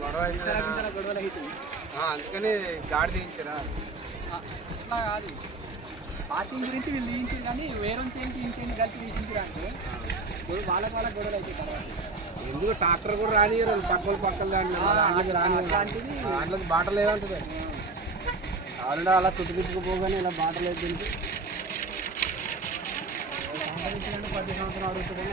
గొడవలు అయితే అందుకని గాడి తీయించారా అట్లా కాదు పార్కింగ్ గురించి వీళ్ళు తీయించారు కానీ వేరే ఇంకేంటి కలిసి తీసించారు అంటే వాళ్ళకి గొడవలు అయితే తర్వాత ఎందుకు ట్రాక్టర్ కూడా రాని పక్కల పక్కల దాంట్లో బాటలు ఏమంటుంది ఆల్రెడీ అలా చుట్టుకుపోగానే ఇలా బాటలు అయిపోయింది 10 సంవత్సరాలు అడుగుతుందని